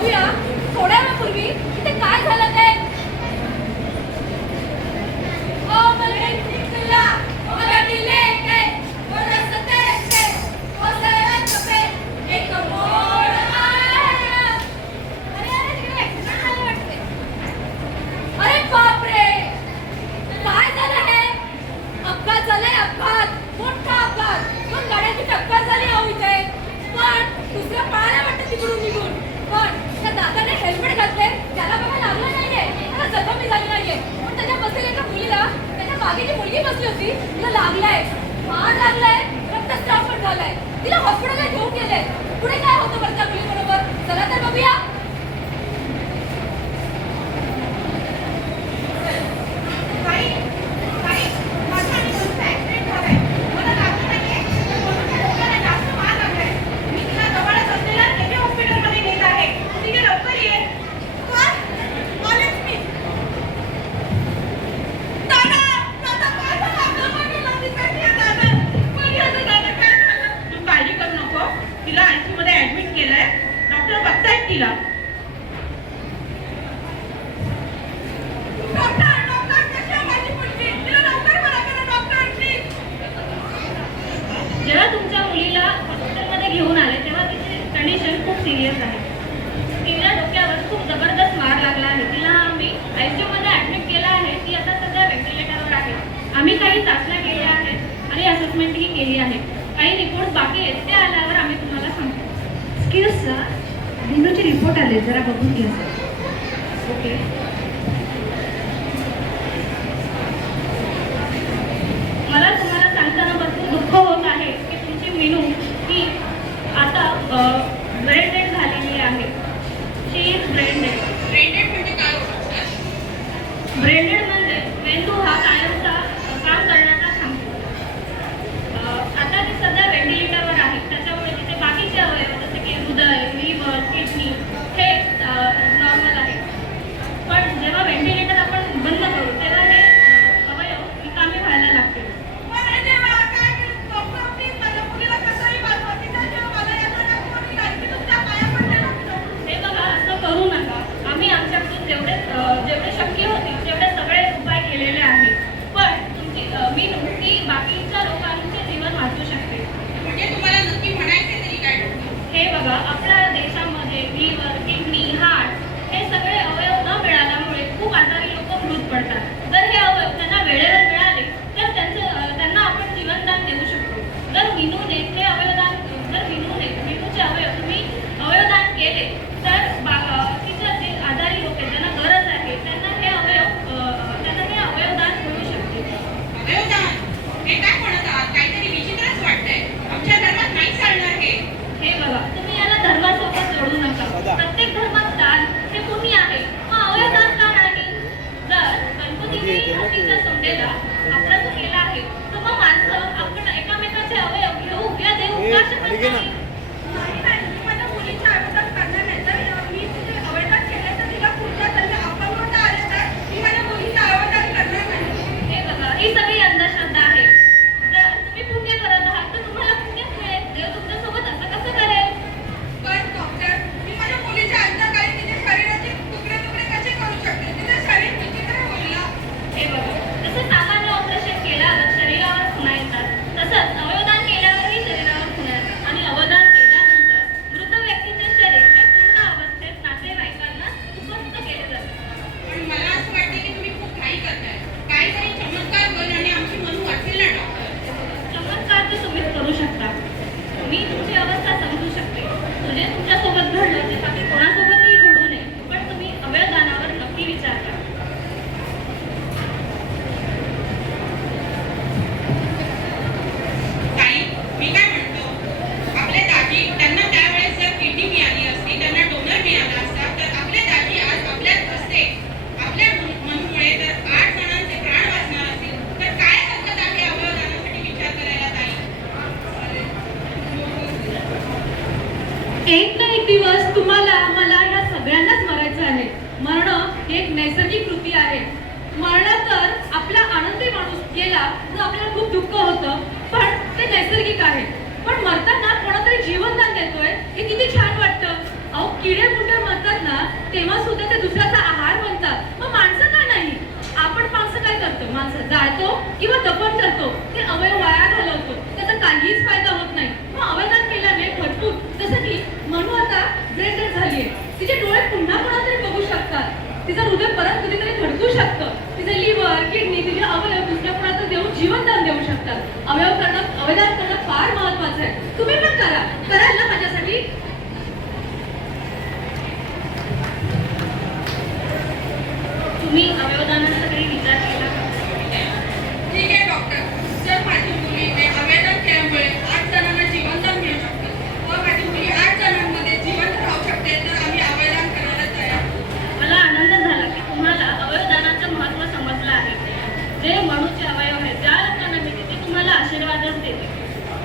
बघूया थोड्या वेळापूर्वी इथे काय झालं ते. अरे बापरे, काय झालं हे? अपघात झालाय, अपघात, मोठा अपघात. पण गाड्याची टक्कर झाली अहो इथे. पण दुसरं पळायला वाटतं तिकडून निघून. पण त्या दादाने हेल्मेट घातले, त्याला बघा लागलं नाहीये, त्याला जखमी झाली नाहीये. पण त्याच्या बसलेल्या एका मुलीला, त्याच्या मागे जी मुलगी बसली होती तिला लागलाय, मार लागलाय, रक्तस्राव पण झालाय. तिला हॉस्पिटलला घेऊन गेले. पुढे काय होतं बरं त्या मुलीबरोबर, चला तर बघूया. जेव्हा तुमच्या मुलीला हॉस्पिटलमध्ये घेऊन आले तेव्हा तिची कंडिशन खूप सिरियस आहे. तिच्या डोक्यावर खूप जबरदस्त मार लागला आहे. तिला आम्ही ICU मध्ये ऍडमिट केलं आहे. ती आता सध्या व्हेंटिलेटरवर आहे. आम्ही काही चाचण्या केल्या आहेत आणि असेसमेंटही केली आहे. काही रिपोर्ट बाकी आहेत, ते आल्यावर आम्ही तुम्हाला सांगतो. एक्सक्यूज सर, विनूचे रिपोर्ट आले, जरा बघून घ्या. ओके. मला तुम्हाला सांगताना भरपूर दुःख होत आहे की तुमची मीनू ही आता ब्रेन डेड झालेली आहे. She is brain dead. Brain dead म्हणजे काय होतं? ब्रेन डेड म्हणजे मेंदू हा कायमचा काम करण्याचा थांबतो. आता ती सध्या व्हेंटिलेटरवर आहे. त्याच्यामुळे तिथे बाकीचे अवयव जसे की हृदय, लिव्हर, किडनी हे नॉर्मल आहे. पण जेव्हा व्हेंटिलेटर आपण बंद करू तेव्हा हे अवयव रिकामे व्हायला लागतील. हे बघा, असं करू नका. आम्ही आमच्याकडून जेवढे शक्य होतील तेवढे सगळे उपाय केलेले आहेत. पण तुमची मीनू ही बाकीच्या लोकांचे जीवन वाचवू शकते. म्हणजे तुम्हाला नक्की म्हणायचे तरी काय? हे बघा, आपल्या देशामध्ये लिव्हर, किडनी, हार्ट हे सगळे अवयव न मिळाल्यामुळे खूप आजारी लोक मृत पडतात. जर हे अवयव त्यांना वेळेवर मिळाले तर त्यांना आपण जीवनदान देऊ शकतो. जर मीनूचे अवयव तुम्ही अवयवदान केले तर बाकीच्या जे आजारी लोक आहेत, ज्यांना गरज आहे, त्यांना हे अवयवदान मिळू शकते. अवयवदान? हे काय म्हणत आहात? काहीतरी विचित्रच वाटतंय. आमच्या धर्मात नाही चालणार हे. हे बघा, तुम्ही याला धर्मासोबत जोडू नका. प्रत्येक धर्मात दान हे पुण्य आहे. मग अवयवदान का नाही? जर गणपतीने हत्तीच्या सोंडेला आपला जो केला आहे, तर मग माणसं आपण एकामेकाचे अवयव घेऊ या देऊ का शकत नाही? माझ्या मुलीच्या अवयवदान करणार नाही. तर मी तिचे अवयवदान केले तर तिला पुढच्या जन्मी अपंगत्व आले तर मी माझ्या मुलीचं अवयवदान करणार नाही. हे बघा, ही सगळी अंधश्रद्धा आहे. जर तुम्ही पुण्य करत आहात तर तुम्हाला पुण्यच मिळेल. देव तुमच्यासोबत असं कसं करेल? पण डॉक्टर, मी माझ्या मुलीच्या अंतकाळी तिच्या शरीराचे तुकडे तुकडे कसे करू शकते? तिचं शरीर विचित्र होईल ना. हे बघा, जसं सामान्य ऑपरेशन केल्यावर शरीरावर खुणा येतात, तसंच अवयवदान केल्यावरही शरीरावर खुणा येतात. आणि अवयवदान केल्यानंतर मृत व्यक्तीचे शरीर हे पूर्ण अवस्थेत नातेवाईकांना सुपूर्द केले जाते. पण मला असं वाटतं की तुम्ही खूप घाई करताय. काहीतरी चमत्कार होईल आणि आमची मनू वाचेल ना डॉक्टर. चमत्कार ते तुम्हीच करू शकता. मी तुमची अवस्था समजू शकते. म्हणजे तुमच्यासोबत घडलं ते बाकी कोणासोबतही घडू नये. पण तुम्ही अवयवदानावर नक्की विचार करा. ताई, मी काय म्हणतो, आपले दाजी, त्यांना त्यावेळेस जर किडनी मिळाली असती, त्यांना डोनर मिळाला असता, तर आपले दाजी आज आपल्यात असते. आपल्या मनूमुळे जर 8 जणांचे प्राण वाचणार असतील तर काय हरकत आहे अवयवदानासाठी विचार करायला ताई? एक ना एक दिवस तुम्हाला, मला, या सगळ्यांनाच मरायचं आहे. मरणं ही एक नैसर्गिक कृती आहे. मरणानंतर आपला आनंदी माणूस गेला तर आपल्याला खूप दुःख होतं, पण ते नैसर्गिक आहे. पण मरताना कोणातरी जीवनदान देतोय हे किती छान वाटतं. अहो, किडे मुंडे मरतात तेव्हा सुद्धा ते दुसऱ्याचा आहार बनतात. मग माणसं का नाही? आपण माणसं काय करतो? माणसं जाळतो किंवा दफन करतो. ते अवयव वाया घालवतो. त्याचा काहीच फायदा होत नाही. मग अवयदान केल्याने भरपूर, जसं की म्हणू आता ब्रेन डेड झालीये, तिचे डोळे पुन्हा कोणातरी बघू शकतात. तिचं हृदय परत कधीतरी धडकू शकतं. तिचे लिव्हर, किडनी, तिचे अवयव दुसऱ्या कोणाचं देऊन जीवनदान देऊ शकतात. अवयदान करणं फार महत्वाचं आहे. तुम्ही पण कराल ना माझ्यासाठी? तुम्ही अवयवदानाचा काही विचार केला का? ठीक आहे डॉक्टर. जर माझी मुलीने अवयदान केल्यामुळे 8 जणांना जीवनदान मिळू शकतं व माझी मुली 8 जणांमध्ये जिवंत राहू शकते तर आम्ही अवयदान करायला तयार. मला आनंद झाला की तुम्हाला अवयवदानाचं महत्त्व समजलं आहे. जे मनुष्य अवयव आहेत ज्या लोकांना मिळते ते तुम्हाला आशीर्वादच देते.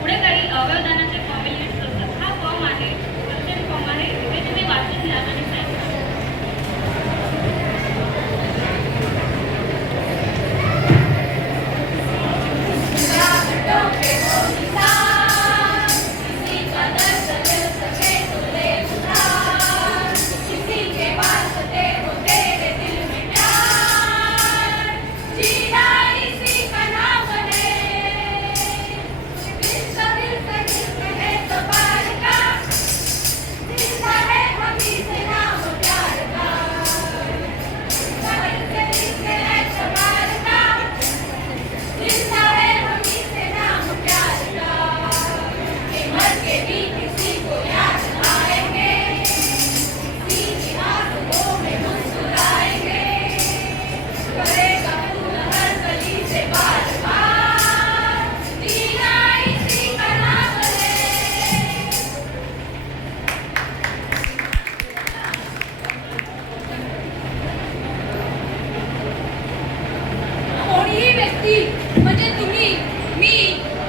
पुढे काही अवयवदानाचे फॉर्मॅलिटीज असतात. हा फॉर्म आहे, कन्सेंट फॉर्म आहे, ते तुम्ही वाचून घ्या आणि sign करा. कोणीही व्यक्ती म्हणजे तुम्ही, मी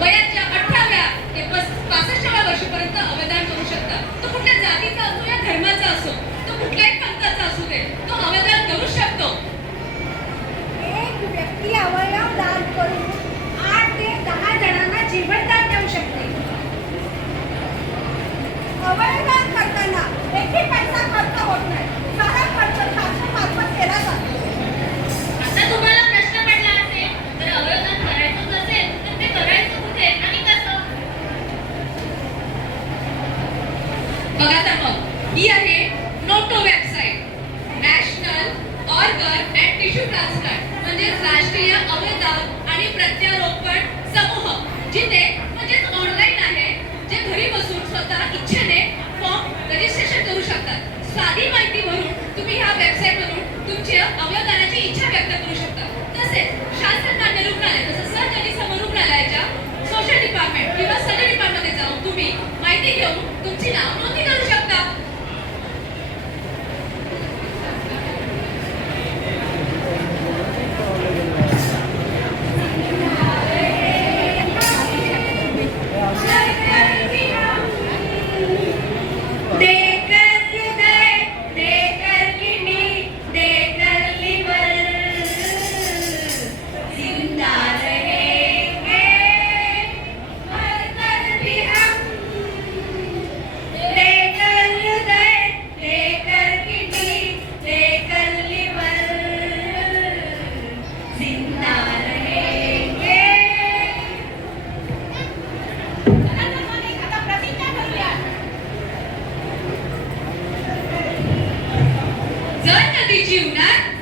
वयाच्या 18व्या ते 65व्या वर्षीपर्यंत अवयदान करू शकता. तो कुठल्या जातीचा असो या धर्माचा असो, तो कुठल्याही पंथाचा असू दे, तो अवयदान करू शकतो. एक व्यक्ती अवयव दान करून 8 ते 10 जणांना जीवनदान देऊ शकते. अवयवदान करताना एकही पैसा खर्च होत नाही. सारा खर्च शासनामार्फत केला जातो. आता तुम्हाला प्रश्न पडला असेल, तर अवयवदान करायचंच असेल तर ते करायचं कुठे आणि कसं? बघा तर मग ही आहे Noto website. National organ and tissue transplant म्हणजे राष्ट्रीय अवयवदान आणि प्रत्यारोपण समूह, जिथे म्हणजेच ऑनलाईन आहे, जे घरी बसून स्वतः इच्छेने फॉर्म रजिस्ट्रेशन करू शकतात. साधी माहिती भरून तुम्ही ह्या वेबसाईटवरून तुमची अवयवदानाची इच्छा व्यक्त करू शकता. तसेच शासन मान्य रुग्णालय जसं सर्जरी समूह रुग्णालयाच्या सोशल डिपार्टमेंट किंवा सर्जरी डिपार्टमेंटमध्ये जाऊन तुम्ही माहिती घेऊन तुमची नाव नोंदणी करू शकता. देकर हृदय, देकर किडनी, देकर लिवर, जिंदा रहेंगे मरकर भी हम. देकर हृदय, देकर किडनी, देकर लिवर, जिंदा रहेंगे. आता प्रतिज्ञा करूया. जर नदी जीवनात